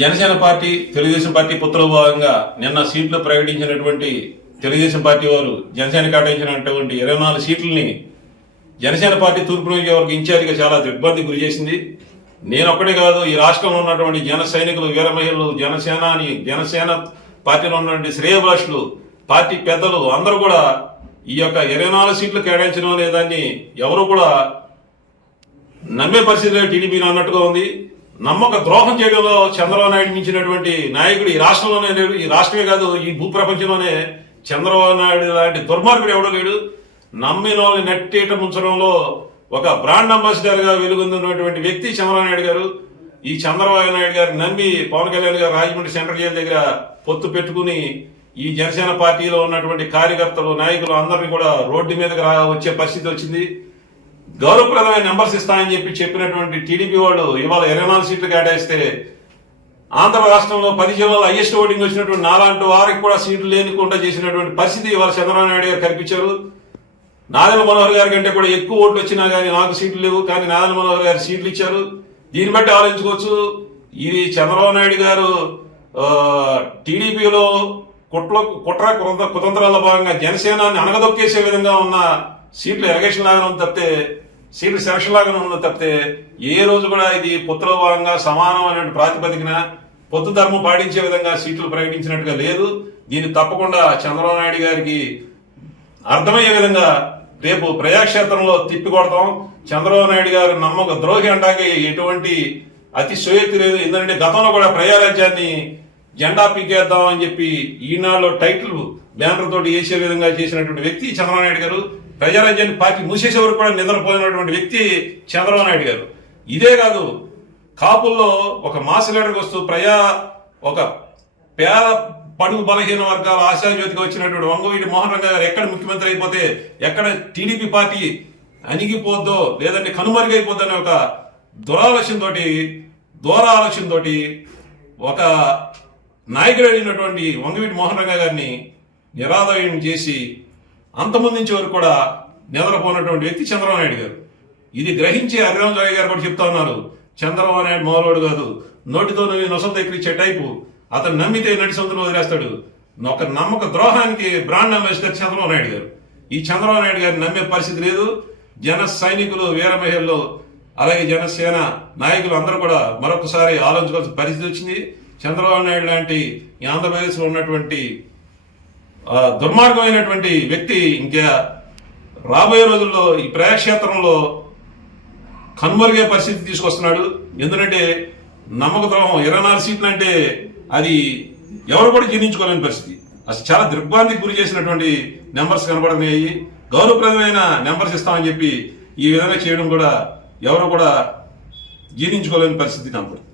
Janasena party Telugu Desam party పుత్రుల భాగంగా నిన్న సీట్లు ప్రకటించినటువంటి తెలుగుదేశం పార్టీ వారు జనసేన కేటాయించినటువంటి ఇరవై నాలుగు సీట్లని జనసేన పార్టీ తూర్పు వారికి ఇన్ఛార్జిగా చాలా దిగ్బంధి గురి చేసింది నేనొక్కడే కాదు ఈ రాష్ట్రంలో ఉన్నటువంటి జన సైనికులు వీర మహిళలు జనసేన అని జనసేన పార్టీలో ఉన్నటువంటి శ్రేయభాషులు పార్టీ పెద్దలు అందరూ కూడా ఈ యొక్క ఇరవై నాలుగు సీట్లు కేటాయించడం లేదని ఎవరు కూడా నమ్మే పరిస్థితిలో టీడీపీ అన్నట్టుగా ఉంది నమ్మక ద్రోహం చేయడంలో చంద్రబాబు నాయుడు మించినటువంటి నాయకుడు ఈ రాష్ట్రంలోనే లేడు ఈ రాష్ట్రమే కాదు ఈ భూప్రపంచంలోనే చంద్రబాబు నాయుడు లాంటి దుర్మార్గుడు ఎవడో లేడు నమ్మిన వాళ్ళని నెట్టేట ముంచడంలో ఒక బ్రాండ్ గా వెలుగొందినటువంటి వ్యక్తి చంద్రబాబు నాయుడు గారు ఈ చంద్రబాబు నాయుడు గారు నమ్మి పవన్ కళ్యాణ్ గారు రాజమండ్రి సెంట్రల్ జైలు దగ్గర పొత్తు పెట్టుకుని ఈ జనసేన పార్టీలో ఉన్నటువంటి కార్యకర్తలు నాయకులు అందరినీ కూడా రోడ్డు మీదకి రా వచ్చే పరిస్థితి వచ్చింది గౌరవప్రదమైన నెంబర్స్ ఇస్తాయని చెప్పి చెప్పినటువంటి టీడీపీ వాళ్ళు ఇవాళ ఇరవై నాలుగు సీట్లు కేటాయిస్తే ఆంధ్ర రాష్ట్రంలో పది జిల్లాలో హైయెస్ట్ ఓటింగ్ వచ్చినటువంటి నాలాంటి వారికి కూడా సీట్లు లేనికుండా చేసినటువంటి పరిస్థితి ఇవాళ చంద్రబాబు నాయుడు గారు కల్పించారు నాదల మనోహర్ గారి కంటే కూడా ఎక్కువ ఓట్లు వచ్చినా కానీ నాకు సీట్లు లేవు కానీ నాదల మనోహర్ గారు సీట్లు ఇచ్చారు దీన్ని బట్టి ఆలోచించుకోవచ్చు ఇది చంద్రబాబు నాయుడు గారు టీడీపీలో కుట్ర కుట్ర కుతంత్రాల భాగంగా జనసేనాన్ని అణగదొక్కేసే విధంగా ఉన్న సీట్లు ఎరగేషన్ లాగానే ఉంది తప్పితే సీట్లు సెలక్షన్ లాగానే ఉంది తప్పితే ఏ రోజు కూడా ఇది సమానం సమానమైన ప్రాతిపదికన పొత్తు ధర్మం పాటించే విధంగా సీట్లు ప్రకటించినట్టుగా లేదు దీన్ని తప్పకుండా చంద్రబాబు నాయుడు గారికి అర్థమయ్యే విధంగా రేపు ప్రజాక్షేత్రంలో తిప్పికొడతాం చంద్రబాబు నాయుడు గారు నమ్మక ద్రోహి అంటాకే ఎటువంటి అతి సోయక్తి లేదు ఎందుకంటే గతంలో కూడా ప్రజారాజ్యాన్ని జెండా పీకేద్దాం అని చెప్పి ఈనాడులో టైటిల్ బ్యానర్ తోటి వేసే విధంగా చేసినటువంటి వ్యక్తి చంద్రబాబు నాయుడు గారు ప్రజారాజ్యాన్ని పార్టీ మూసేసే వరకు కూడా నిద్రపోయినటువంటి వ్యక్తి చంద్రబాబు నాయుడు గారు ఇదే కాదు కాపుల్లో ఒక మాస్ లీడర్కి వస్తూ ప్రజా ఒక పేద పడుగు బలహీన వర్గాల జ్యోతికి వచ్చినటువంటి వంగవీటి మోహన్ రంగ గారు ఎక్కడ ముఖ్యమంత్రి అయిపోతే ఎక్కడ టీడీపీ పార్టీ అణిగిపోద్దో లేదంటే కనుమరుగైపోద్దో అనే ఒక దురాలోచనతోటి దూర ఆలోచనతోటి ఒక నాయకుడు అయినటువంటి వంగవీటి రంగ గారిని నిరాదయం చేసి అంతమందించే వరకు కూడా నిద్రపోనటువంటి వ్యక్తి చంద్రబాబు నాయుడు గారు ఇది గ్రహించి అగ్రహంజాయి గారు కూడా చెప్తా ఉన్నారు చంద్రబాబు నాయుడు మొదలవాడు కాదు నోటితో నువ్వు నొసంత ఎక్కిచ్చే టైపు అతను నమ్మితే నడి సొంతలు వదిలేస్తాడు ఒక నమ్మక ద్రోహానికి బ్రాండ్ నమ్మేస్తారు చంద్రబాబు నాయుడు గారు ఈ చంద్రబాబు నాయుడు గారిని నమ్మే పరిస్థితి లేదు జన సైనికులు వీర మహిళలు అలాగే జనసేన నాయకులు అందరూ కూడా మరొకసారి ఆలోచించుకోవాల్సిన పరిస్థితి వచ్చింది చంద్రబాబు నాయుడు లాంటి ఆంధ్రప్రదేశ్లో ఉన్నటువంటి దుర్మార్గమైనటువంటి వ్యక్తి ఇంకా రాబోయే రోజుల్లో ఈ ప్రజాక్షేత్రంలో కనుమరుగే పరిస్థితి తీసుకొస్తున్నాడు ఎందుకంటే నమ్మక ద్రోహం ఇరవై నాలుగు సీట్లు అంటే అది ఎవరు కూడా జీర్ణించుకోలేని పరిస్థితి అసలు చాలా దిగ్భ్రాంతికి గురి చేసినటువంటి నెంబర్స్ కనబడినాయి గౌరవప్రదమైన నెంబర్స్ ఇస్తామని చెప్పి ఈ విధంగా చేయడం కూడా ఎవరు కూడా జీర్ణించుకోలేని పరిస్థితి కనపడుతుంది